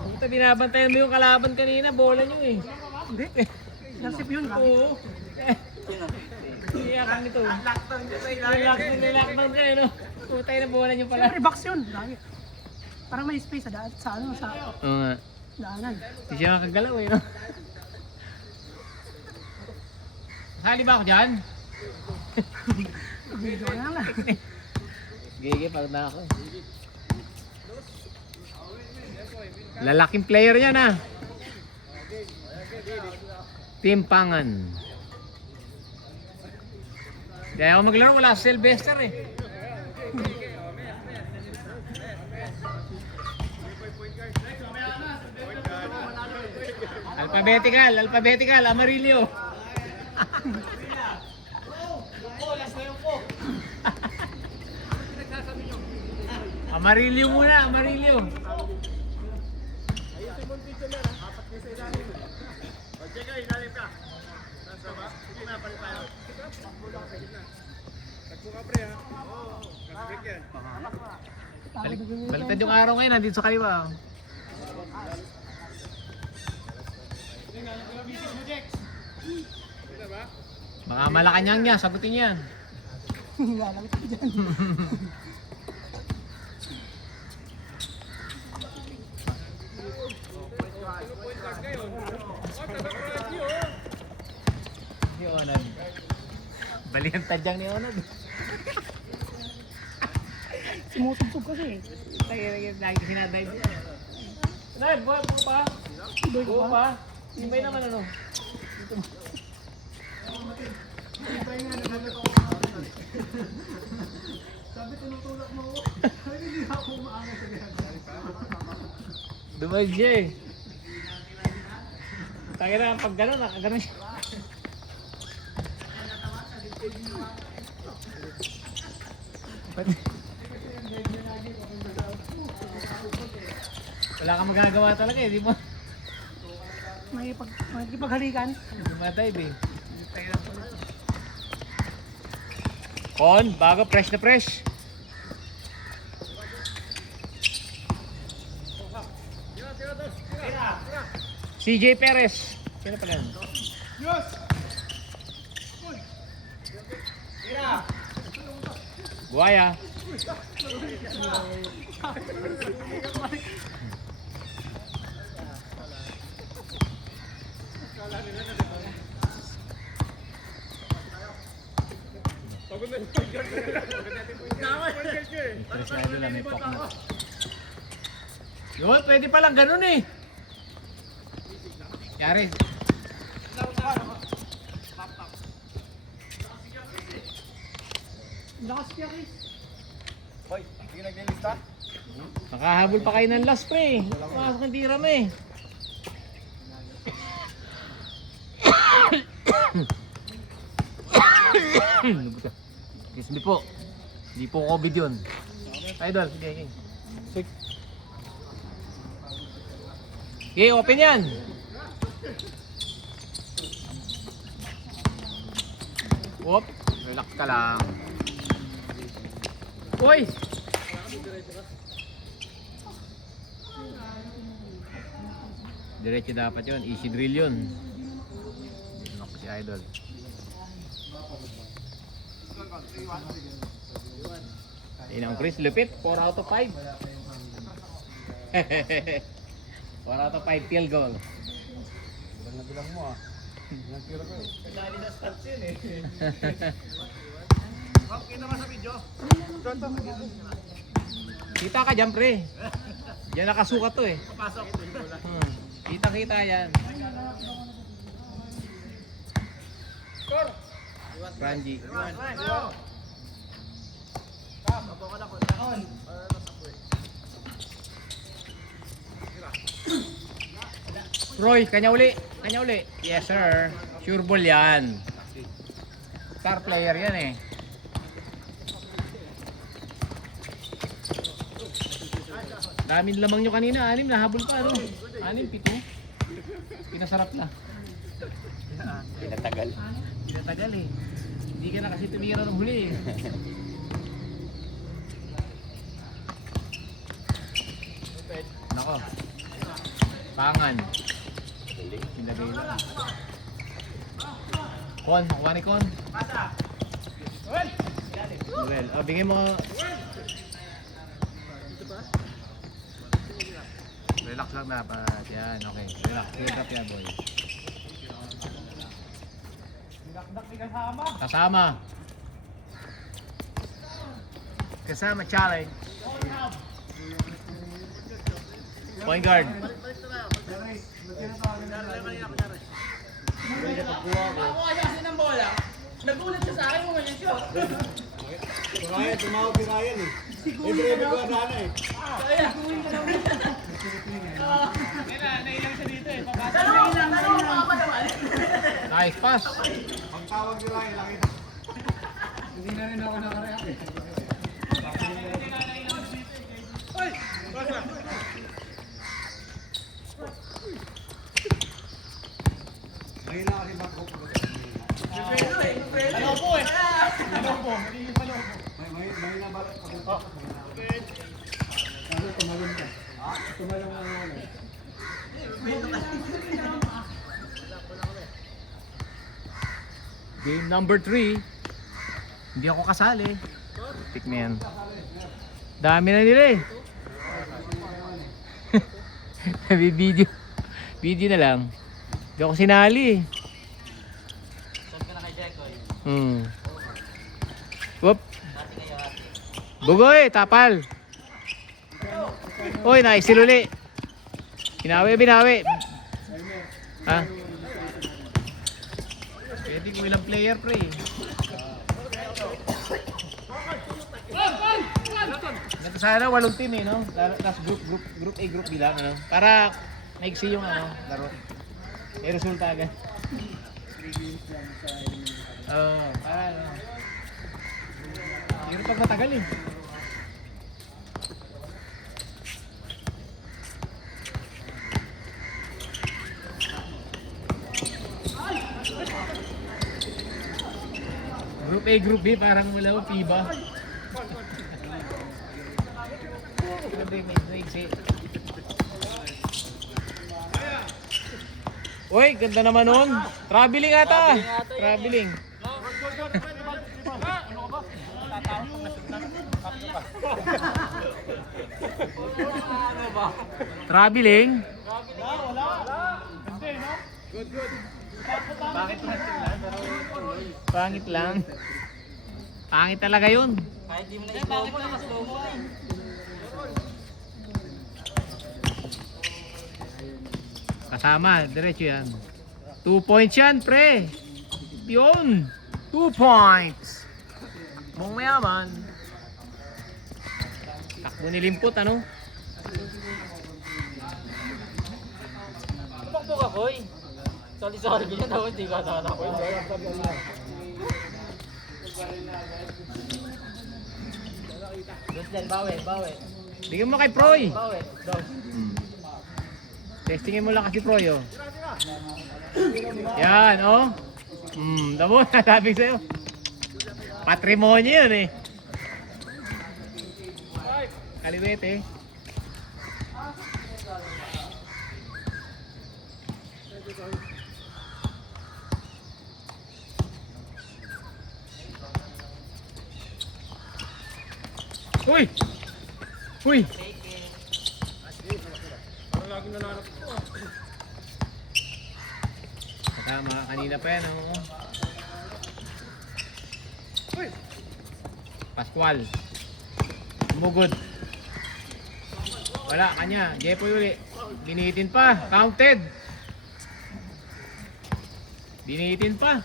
Puta, binabantayan mo yung kalaban kanina, bola nyo eh. Hindi. Nasip yun. Oo. Iyakan nito. Lockdown kayo, no? Puta na bola nyo pala. Siyempre, box yun. Lagi. Parang may space sa daan. Sa ano, sa Oo nga. daanan. Hindi siya makagalaw eh, no? Sali ba ako dyan? Video ka na lang. Gigi, pag na ako. Lalaking player yan ah. Timpangan. Kaya ako maglaro, wala si Sylvester eh. Alphabetical, Amarillo. Amarillo muna, Amarillo. Baliktad yung araw ngayon, nandito sa kaliwa. Baka Malacanang niya, sagutin niya. Lalamit ka dyan. Ni Onad. Balihan tadyang ni Onad. Sumusugsug kasi eh. Lagi sinadive niya. Onad, buha pa. Buha pa. Ibay naman ano. Sabi tinutulak mo ako. Hindi ako umaangat sa ginagawa. Dumay siya eh. Tayo na pag gano'n, nakagano'n siya. Wala kang magagawa talaga eh, di mo? Makipaghalikan. Dumadive eh. On, bago, fresh na fresh. CJ Perez. Sino pala yun? Yes! Buhaya. Interest na doon, may pok na. Yun, pwede palang ganun eh. Yari. Lakas kaya Chris. Hoy, hindi naglilista? Nakahabol pa kayo ng last pre. Pasok ng tira mo eh. Excuse me po. Hindi po COVID yun. Idol, sige. Okay, open yan. Whoop, relax ka lang. Uy! Diretso dapat yun, easy drill yun. Ako si Idol. Inang Chris, lupit, 4 out of 5. 4 out of 5 field goal. Bilang mo ah. Ilang tira ko eh. Dali na stats yun eh. Kita ka sa video? Kita ka dyan pre. Diyan nakasukat to eh. Papasok. Kita yan. Ranji. Roy, kanya uli. Kanya uli. Yes sir. Sure ball yan. Star player yan eh. Daming lamang nyo kanina. 6 nahabol pa ano. 6, 7. Pinasarap na. Pinatagal. Pinatagal eh. Hindi ka na kasi tumira ng huli eh. Pangan. Ilagay lang. Kon, kuha ni Kon. Well, oh, bigyan mo. Relax lang dapat. Yan, okay. Relax. Relax up yan, boy. Kasama. Kasama challenge. Point guard. Nakuha siya kasi ng bola. Nagulat siya sa akin kung ganyan siya. Ryan, tumawag si Ryan eh. Libre ko sana eh. Kaya, kuhin ka naman. Nailang siya dito eh. Tanong mo pa naman. Nice pass. Pagtawag si Ryan, laki. Hindi na rin ako nakareact eh. Ngayon na kasi mag-hook. Ano po eh? Ano po? Magiging palobo. May na ba? Ano tumalon ka? Tumalon ang ano. Game number 3. Hindi ako kasali. Pick na yan. Dami na nila eh. Video. Video na lang. Hindi ako sinali eh. Saan ka na kay Jekoy? Whoop. Bugoy, tapal. Uy, nice uli. Binawi. Ha? Pwede ko ilang player pre. Sana 8 team eh, no? Tapos group A, group B lang, ano? Para maiksi yung ano, laro. May resulta agad. Oo, para ano. Pero pag matagal eh. Group A, Group B, parang wala ko, FIBA. Uy, ganda naman nun. Traveling ata. Traveling. Traveling. Pangit lang. Pangit talaga yun. Kahit di mo na slow mo, slow mo. Kasama, diretso yan. 2 points yan, pre. Yun. 2 points. Mong mayaman. Takbo nilimpot, ano? Tumakbo ka, boy. Sorry, ganyan daw, hindi ka sana ko. Dyan, bawi. Bigyan mo kay Proy. Bawi, daw. Testingin mo lang kasi Proy, oh. Yan, oh. Tamo, sabi sa'yo. Patrimonyo yun, eh. Kaliwete. Uy! Uy! Tama, kanina pa yan, oh. Pascual. Mugod. Wala, kanya. Jepoy uli. Binitin pa. Counted. Binitin pa.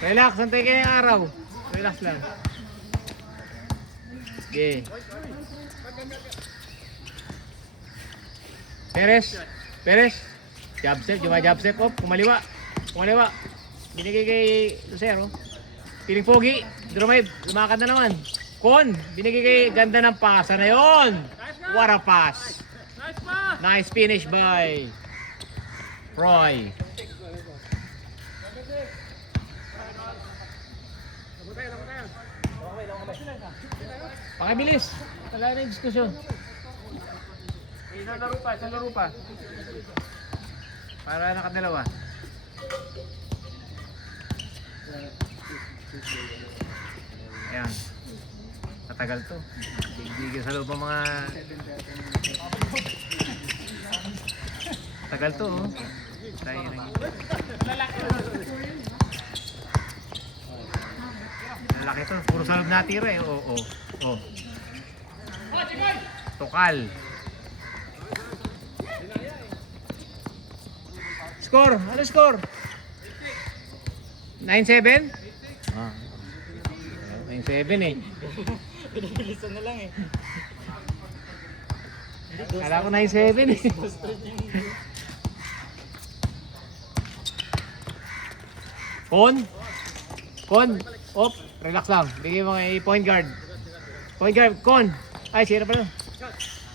Relax, antay kayo yung araw. Relax lang. Okay. Perez. Jab step, jab step up. Kumaliwa. Binigay kay Lucero. Piling pogi. Drumay, lumakad na naman. Kon, binigay kay ganda ng pasa na yon. What a pass. Nice finish by Roy. Pakibilis. Wala na yung diskusyon. Isang laro pa. Para nakadalawa. Ayan. Matagal to. Digdigil sa loob ng mga... Matagal to, oh. Tayo na. Laki to. Puro sa loob natira eh. Oo. Tukal. Score. Ano score? 9-7? Ah. 9-7 eh. Pinabilisan na lang eh. Kala ko 9-7 eh. Con. Op. Relax lang. Bigay mo kay point guard. Point guard. Con. Ay, sira pa lang.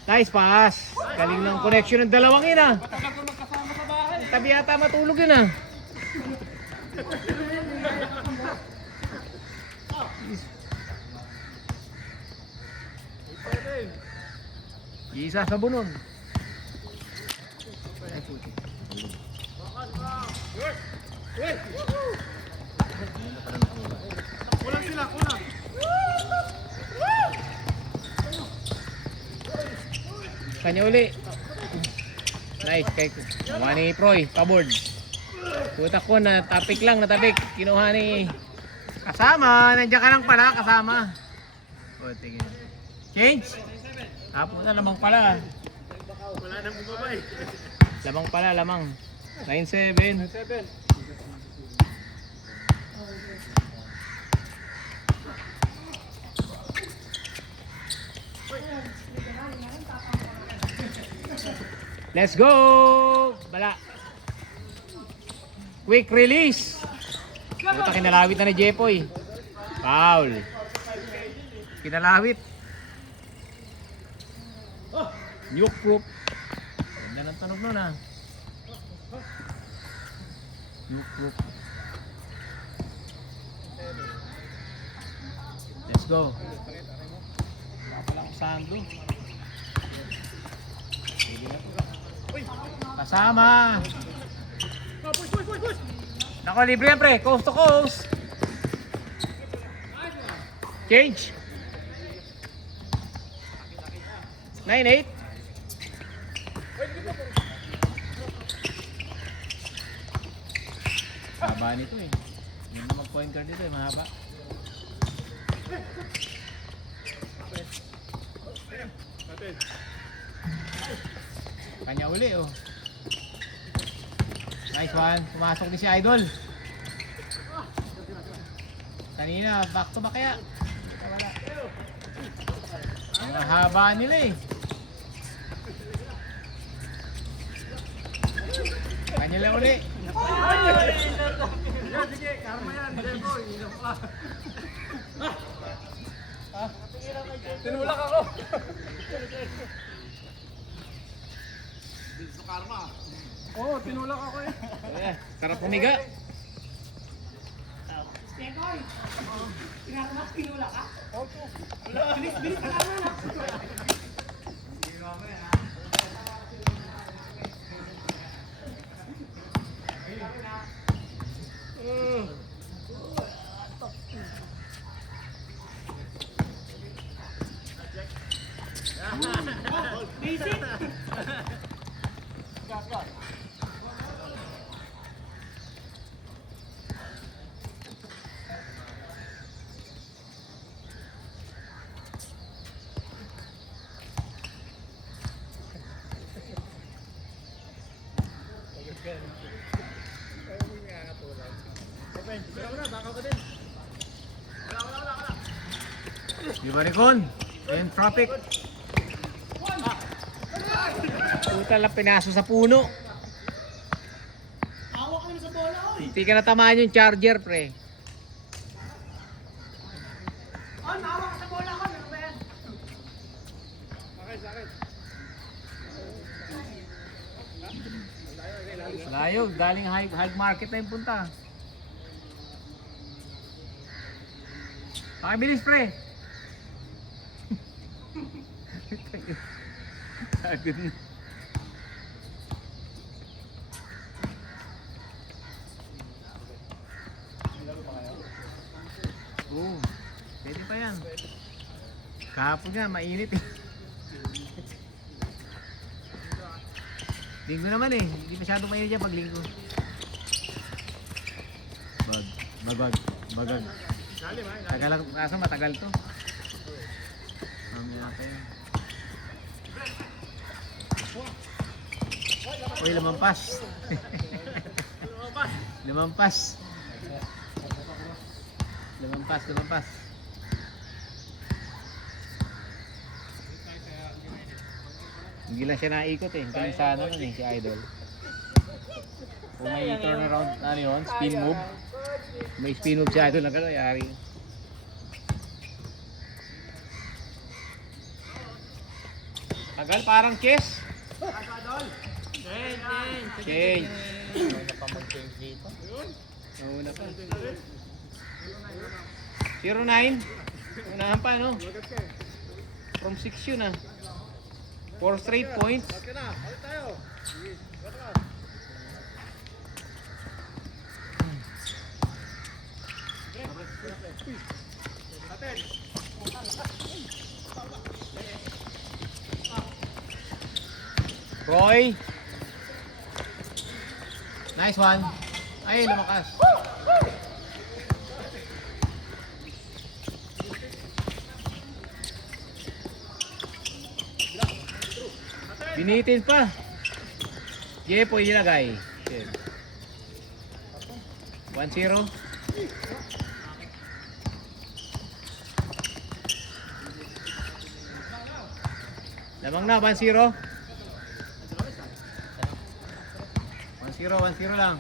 Nice pass. Galing ng connection ng dalawang yun ah. Matagal ko magkasama sa bahay. Tabi yata matulog yun ah. Isa sa bunon. Ay, puti. Kulang. Kanya uli. Nice, kay gawa ni Proy, paboard. Puta ko na tapik. Kinuha ni kasama, nandiyan ka lang pala kasama. O, tingin. Change. Tapos na lamang pala. Wala nang bumabay. Lamang. 9-7. Let's go! Bala. Quick release. Puta, kinalawit na ni Jepoy. Foul. Kinalawit. Nuke proof. Ganda ng tunog nun ah. Nuke proof. Let's go. Wala pala akong sando. Kasama. Nako, libre yan pre. Coast to coast. Change. 9-8. Haba nito eh. Hindi na mag-point guard dito eh. Mahaba. Kanya uli oh. Nice one. Pumasok din si Idol. Kanina, back to back kaya. Wala. Ang haba nila eh. Kanya lang uli. Sige, karma yan. Jeboy, ilaw ka. Tinulak ako. Sa karma. Oo, tinulak ako eh. Sarap pumiga. Di ba Recon? Ayun, traffic. Puta lang pinaso sa puno. Hawak ka naman sa bola oh. Hindi ka natamaan yung charger, pre. Oh, hawak ka sa bola ko. Ano ba yan? Layo, daling high market na yung punta. Pakibilis, pre. Agad na. Oo. Pwede pa yan. Kahapon nga, mainit eh. Linggo naman eh. Hindi masyadong mainit yan pag linggo. Bagag. Tagal lang, kaso matagal to. Mamaya kayo. Uy, lumampas. Lumampas. Hindi lang siya naikot eh. Galing sa ano nun eh, si Idol. Kung may turnaround, ano yun, spin move. May spin move si Idol na gano'n, yari. Tagal, parang chess. Change. Nauna pa. 0-9. Unahan pa, no? From 6 yun, ah. 4 straight points. Roy. Nice one. Ay, lumakas. Binitin pa. Jepo ilagay. 1-0. Lamang na, 1-0. 1-0 lang.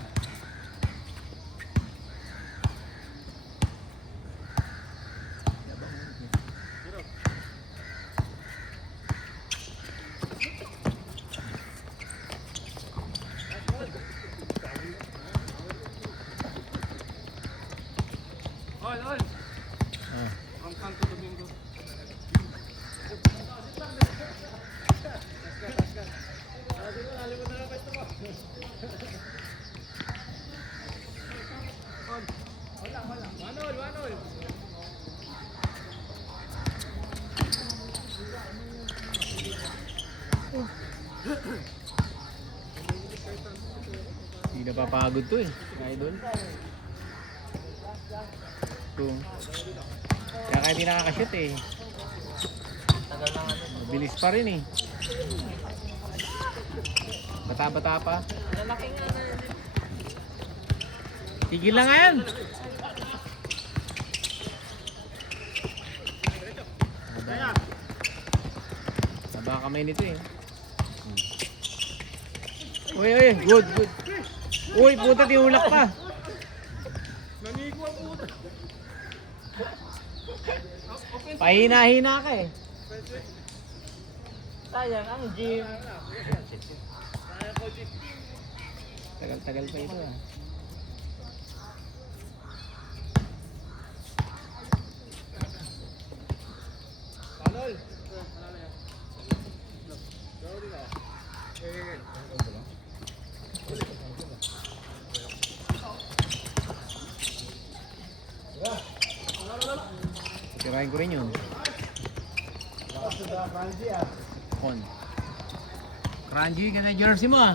Hindi napapagod to eh, Idol. Ito. Kaya kahit hindi nakakashoot eh. Mabilis pa rin eh. Bata-bata pa. Lalaki nga na. Tigil lang nga yan. Saba kamay nito eh. Uy, good. Uy, puta, tinulak pa. Nanigo ang puta. Pahina-hina ka eh. Sayang ang gym. Tagal-tagal pa ito ah. Tirahin ko rin yun. On. Crunchy, ganda jersey mo ah.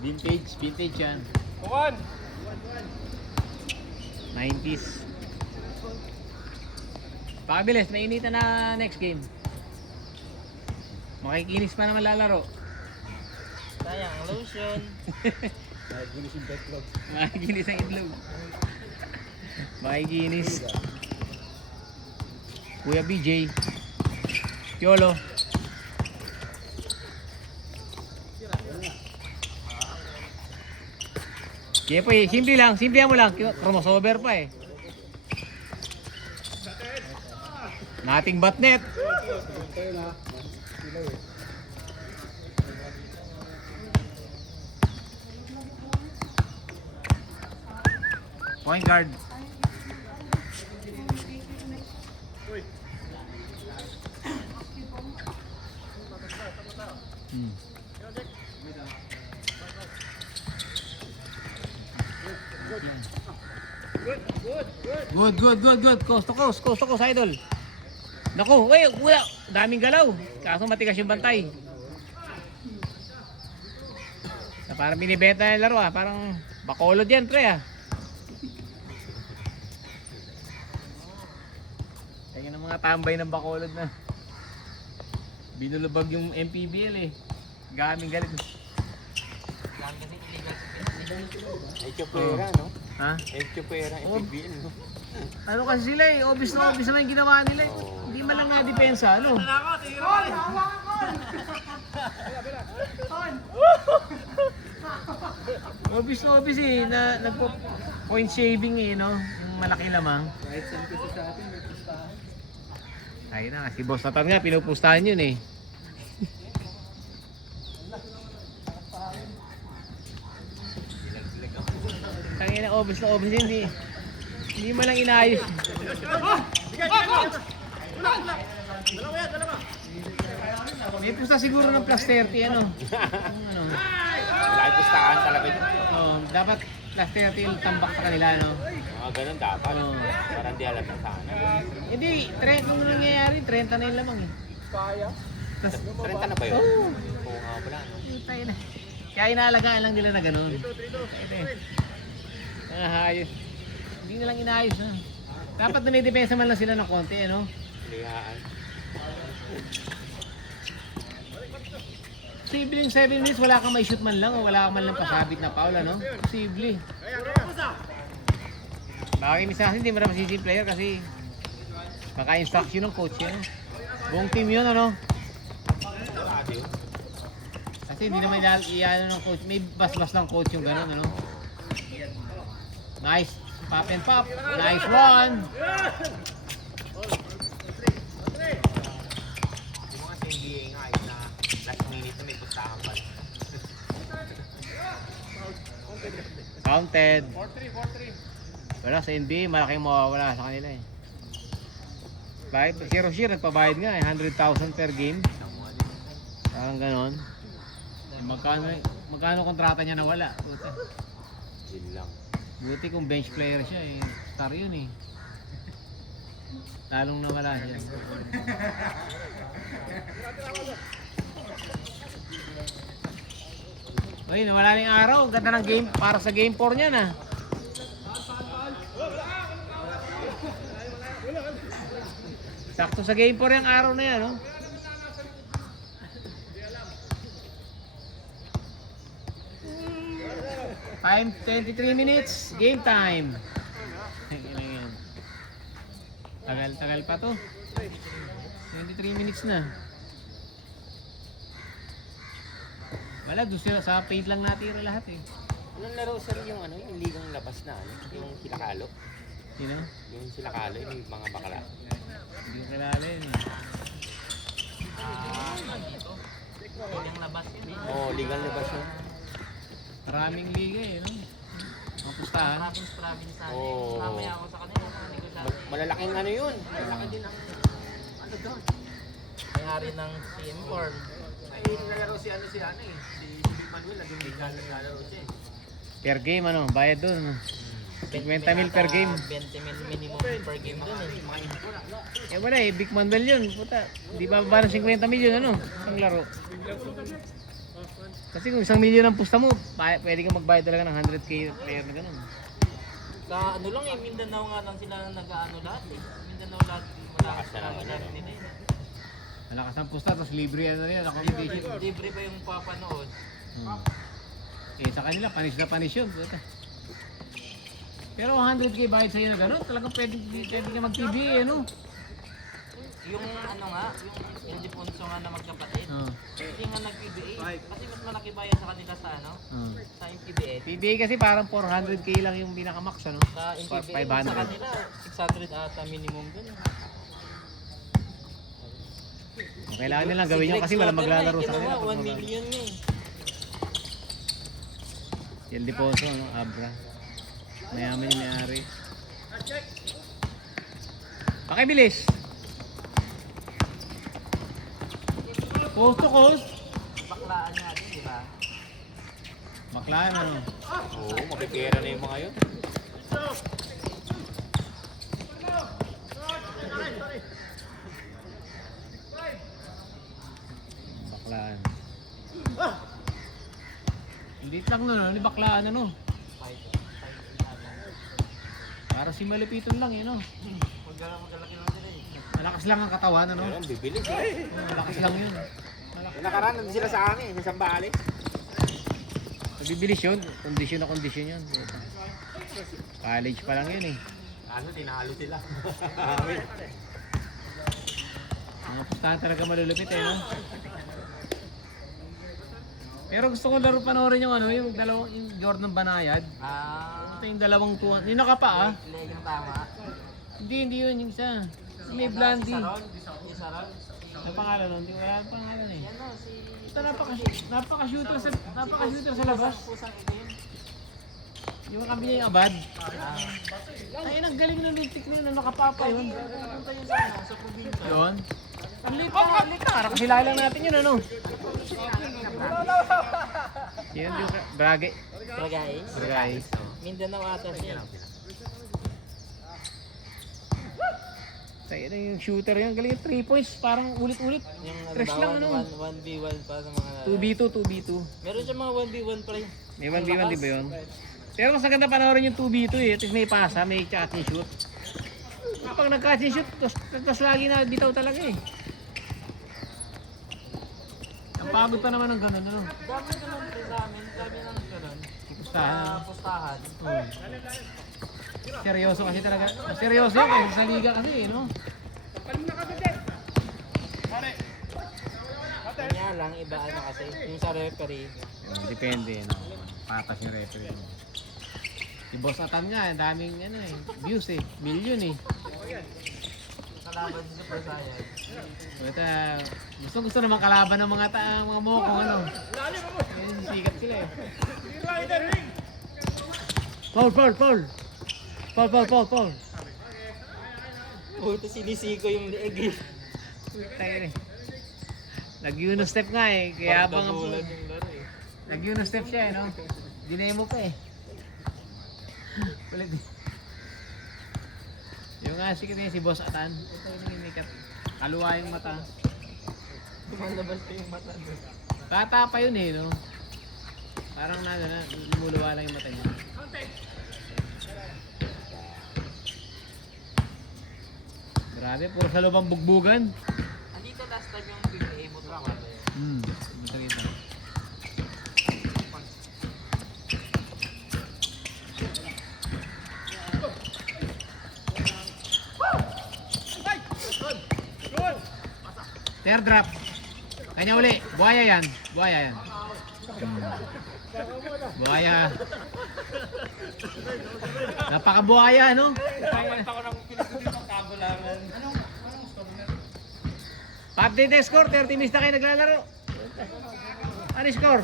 Vintage yan. Kuhan! 90s. Pakabilis, mainitan na next game. Makikinis pa naman lalaro. Sayang ang lotion. Makikinis ang itlog. Makikinis. Kuya BJ. Piolo. Kaya po eh, simple mo lang. Crossover pa eh. Nating batnet. Point guard. Hmm. Good. Coast to coast, idol. Naku, wala. Daming galaw. Kaso matigas yung bantay. Parang binibenta yung laro parang bakolod yan pre Tingnan ng mga tambay ng bakolod na binulubag yung MPBL Gaming galit. Echopera, no? Ha? Echopera, FPBL, no? Ano kasi sila obvious na yung ginawa nila Hindi man lang depensa Obvious na nagpo point shaving no? Yung malaki lamang. Kahit saan kasi sa atin, may pustahan. Ayun na, si Boss Natan nga, pinupustahan yun Tangina obvious hindi man lang inayos. May pusta siguro ng plus 30 ano. Lagi pustahan talaga yun. Dapat plus 30 yung tambak sa kanila no. Ganun dapat. Oo. Parang di alam na sana. Hindi, 30 nung nangyayari, 30 na yung lamang Kaya. Plus, 30 na ba yun? Oo. Oo nga pala, no? Tayo na. Kaya inaalagaan lang nila na ganun. Hayos. Hindi na lang inayos Dapat dumidepensa man lang sila ng konti Lihaan. Posible yung 7 minutes wala kang may shoot man lang o wala kang man lang pasabit na foul Posible. Baka yung isa hindi mo na masising player kasi maka-instruction ng coach Buong team yun Kasi hindi naman iyan ng coach. May bas-bas ng coach yung gano'n Nice. Pop and pop. Nice one. Yung mga sa NBA nga, na last minute na may pustahan pa. Counted. Wala sa NBA, malaking mawawala sa kanila Bayad, si Rozier nagpabayad nga 100,000 per game. Parang ganon. Magkano kontrata niya nawala? Puta. Yun lang. Buti kung bench player siya star yun Talong nawala siya. Nawala na yung araw. Ganda ng game para sa game 4 niya Sakto sa game 4 yung araw na yan 23 minutes, game time. Tagal pa to. 23 minutes na. Wala, doon sila sa paint lang natira lahat Anong laro sir yung yung ligang labas na yung Silacalo? Yung Silacalo, yung mga bakla. Hindi ko kilala yun Ligang labas yun. Oo, ligang labas yun. Maraming liga Mga pustahan. Province sa Oo. Mamaya ako sa kanila. Malalaking yun. Malaki din ang doon. May-ari ng CM Corn. Ay, nalaro si si Big Manuel, naging naglalaro siya Per game bayad doon. 50 mil per game. 20 mil minimum per game dun Wala Big Mandal yun. Puta, di ba ng 50 million isang laro. Kasi kung 1 million ang pusta mo, pwede kang magbayad talaga ng 100k player na ganun. Sa Mindanao nga lang sila nag-ano lahat Mindanao lahat malakas na nila Malakas ang pusta, tapos libre accommodation. Libre pa yung papanood. Sa kanila, panis na panis yun. Puta. Pero 100k bayad sa'yo na gano'n, talagang pwede ka mag-PBA Yung yung Deponso nga na magkapatid. Hindi nga nag-PBA. Kasi mas malaki bayan sa kanila sa sa MPBA. PBA kasi parang 400k lang yung pinaka-max Sa MPBA, 500. sa kanila 600 ata minimum dun. Kailangan nilang gawin yun kasi walang maglalaro sa kanila. 1 million nga Yung Deponso, Abra. Mayaman yung may-ari. Pakibilis! Coast to coast. Bakla baklaan nga din, di ba? Baklaan ano? Oo, makikira na yung mga yun. Baklaan. Hindi lang no, ni baklaan ano. Para si Malipiton lang no. Maglalaki lang sila eh. Malakas lang ang katawan ano. Pero bibilis eh. Malakas lang yun. Nakaraan, nandun sila sa amin, sa Sambales. Bibilis yun. Kondisyon na kondisyon yun. College pa lang yun eh. Ano, tinalo sila. Mga pustahan talaga malulupit eh no. Pero gusto ko laro panoorin yung ano, yung dalawang yung Jordan Banayad. Ito yung dalawang tuwan. Yung nakapa ah. Leg ang tama. Hindi yun yung isa. May Blondie. Isa ron. Ano pangalan nun? Hindi wala ang pangalan eh. Yan o, si... Ito napaka-shooter sa labas. Pusang itim. Yung kami niya yung abad. Ay, ang galing ng lintik nila na nakapapa yun. Punta yun sa ano, sa probinsya. Yun. Ang lit na. Nakakasila lang natin yun ano. Yan yung Brage. Pero guys, Brage. Mindanao ata siya. Tayo na yung shooter yan. Galing yung 3 points. Parang ulit-ulit. Yung Fresh lang ano. 1v1 pa sa mga... 2v2. Meron siya mga 1v1 pa rin. May 1v1 di ba yun? Pero mas maganda panoorin yung 2v2 eh. At least may pasa, may catch and shoot. Kapag nag-catch and shoot, tapos lagi na bitaw talaga eh. Ang pagod pa naman ng ganun ano. Dami naman pre sa amin, dami nang ganun. Pustahan. Sa pustahan. Seryoso kasi talaga. Seryoso yun kasi sa liga kasi eh, no? Kanya lang, iba ano kasi. Yung sa referee, Depende, no? Patas yung referee. Si Boss Atan nga, ang daming ano eh, views eh, million eh. kalaban sa Super Saiyan. But, gusto naman kalaban ng mga mga mokong ano. Ayun, sikat sila eh. Paul. Puto sinisiko yung leeg eh. Tayo eh. Nag-Uno step nga eh, kaya abang ang Bulan yung laro eh. Nag-Uno step siya eh, no? Dinemo pa eh. Kulit eh. Yung nga sikat niya si Boss Atan. Ito yung nangimikat. Kaluwa yung mata. Tumalabas pa yung mata doon. Bata pa yun eh, no? Parang lumuluwa lang yung mata niya. Grabe, puro sa loob ang bugbugan. Andito last time yung PBA mo lang ano eh. Kita. Teardrop. Kanya uli. Buhaya yan. Buhaya. Napakabuhaya, no? Nakakanta ko ng pinagkutin ng kabulangan. Pa-update na score. 30 minutes na kayo naglalaro. Ano yung score?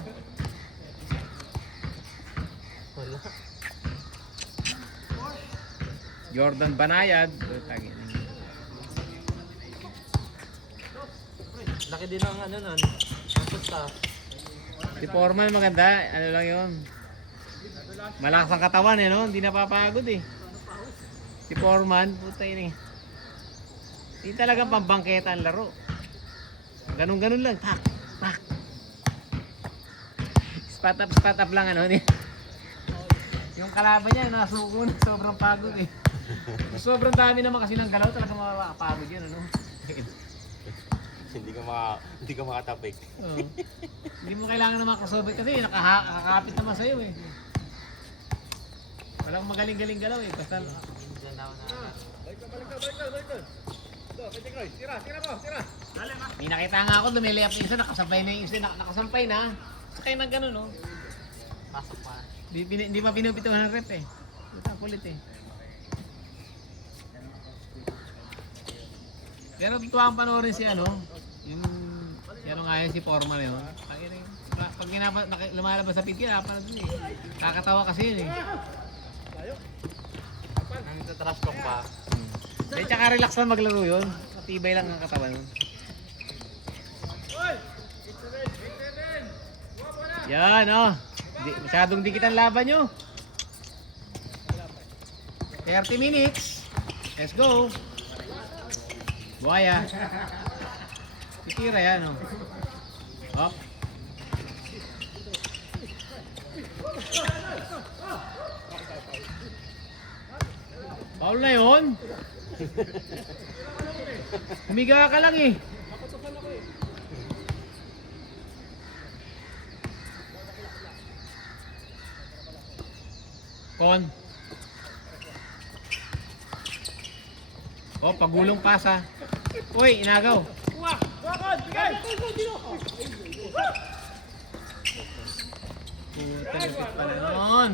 Wala. Jordan Banayad. Laki din ang ano nun. Ang pusta. Si Foreman maganda. Ano lang yun? Malakas ang katawan eh, no? Hindi napapagod eh. Si Foreman, puta yun eh. Hindi talagang pambangketa ang laro. Ganun lang. Tak. Spot up lang ano. Yung kalaban niya, nasuko na. Sobrang pagod eh. Sobrang dami naman kasi ng galaw. Talagang makakapagod yun, ano? Hindi ka makatapik. Oo. Hindi mo kailangan na makasobay kasi nakakapit naman sa'yo eh. Walang magaling-galing galaw eh. Basta Mindanao na. may nakita nga ako, lumilayap yung isa, nakasampay na yung isa, nakasampay na. Sakay na gano'n, no? Pasok pa. Hindi pa pinupituhan ng rep eh. Ito, kulit eh. Pero tuwa ang panoorin si ano, yung nga yun, si Foreman yun. Pag lumalabas sa pit, kinapa na dun eh. Kakatawa kasi yun eh. Nandito trash talk pa. Dahil tsaka relax lang maglaro yun. Matibay lang ang katawan yun. Yan, oh. Masyadong dikit ang laban nyo. 30 minutes. Let's go. Buhaya. Titira yan, oh. Up. Paul na yun. Humiga ka lang eh. Kon. Oh, pagulong pasa. Uy, inagaw. Puta, lapit pala nun.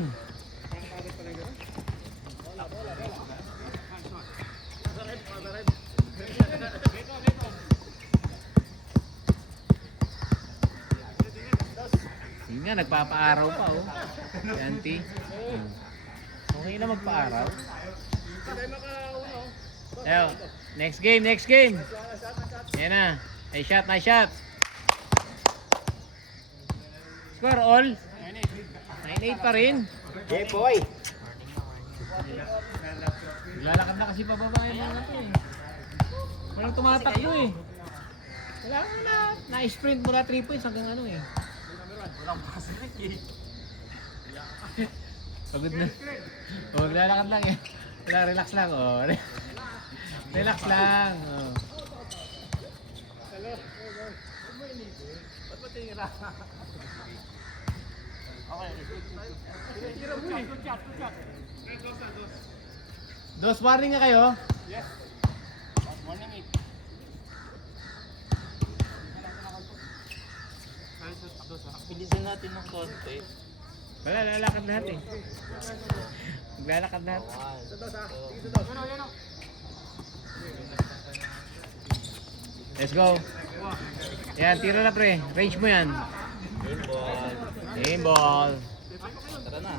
Yun nga, nagpapaaraw pa oh. Yanti. Okay na magpaaraw. Ayo, next game, next game. Yan na. Nice shot, nice shot. Score all. 9-8 pa rin. Yeah, boy! Lalakad na kasi pababa yung mga to eh. Walang tumatakbo eh. Wala na. Na-sprint mula 3 points hanggang ano eh. Walang pasok eh. Pagod na. O, maglalakad lang eh. Wala, relax lang. O, relax lang. O. Ba't ba tinira? Okay. Dos warning nga kayo. Morning it. Bilisan natin ng konti. Wala, lalakad lahat eh. Maglalakad lahat. Let's go. Yan, tira na pre. Range mo yan. Game ball. Game ball. Tara na.